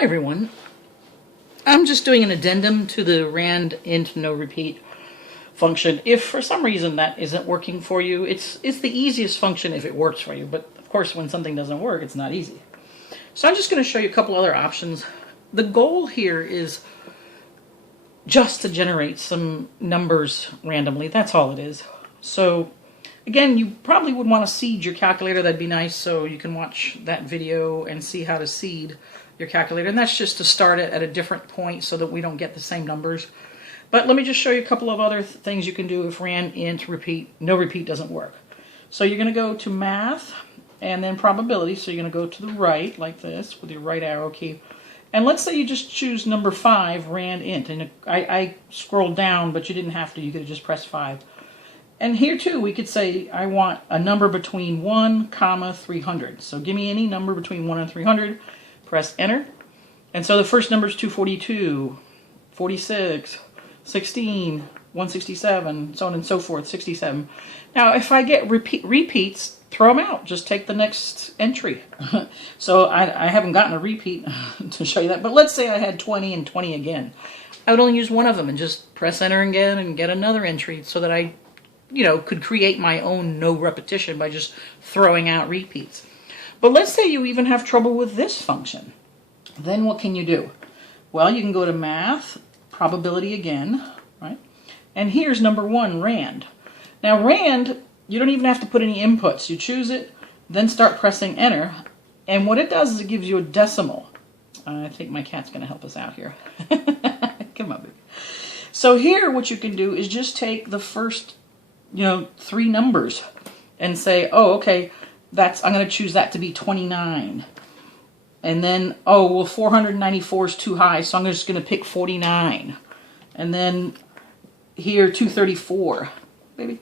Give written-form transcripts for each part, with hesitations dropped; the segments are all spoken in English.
Hi everyone. I'm just doing an addendum to the RandIntNoRep function. If for some reason that isn't working for you, it's the easiest function if it works for you, but of course when something doesn't work, it's not easy. So I'm just going to show you a couple other options. The goal here is just to generate some numbers randomly. That's all it is. So again, you probably would want to seed your calculator. That'd be nice, so you can watch that video and see how to seed your calculator. And that's just to start it at a different point so that we don't get the same numbers. But let me just show you a couple of other things you can do if RandIntNoRep doesn't work. So you're going to go to Math and then Probability. So you're going to go to the right like this with your right arrow key. And let's say you just choose number 5, RandInt. And I scrolled down, but you didn't have to. You could have just pressed 5. And here too, we could say I want a number between 1, 300. So give me any number between 1 and 300. Press enter. And so the first number is 242, 46, 16, 167, so on and so forth, 67. Now if I get repeats, throw them out. Just take the next entry. So I haven't gotten a repeat to show you that. But let's say I had 20 and 20 again. I would only use one of them and just press enter again and get another entry so that I could create my own no repetition by just throwing out repeats. But let's say you even have trouble with this function. Then what can you do? Well, you can go to Math, Probability again, right? And here's number 1, Rand. Now Rand, you don't even have to put any inputs. You choose it, then start pressing enter. And what it does is it gives you a decimal. I think my cat's going to help us out here. Come on, baby. So here what you can do is just take the first 3 numbers and say, oh, okay, I'm going to choose that to be 29. And then, oh, well, 494 is too high, so I'm just going to pick 49. And then here, 234, baby.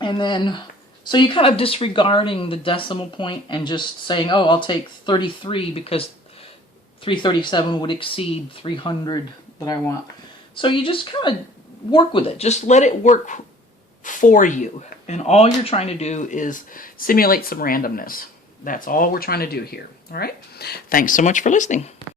And then, so you're kind of disregarding the decimal point and just saying, oh, I'll take 33 because 337 would exceed 300 that I want. So you just kind of work with it. Just let it work for you. And all you're trying to do is simulate some randomness. That's all we're trying to do here. All right? Thanks so much for listening.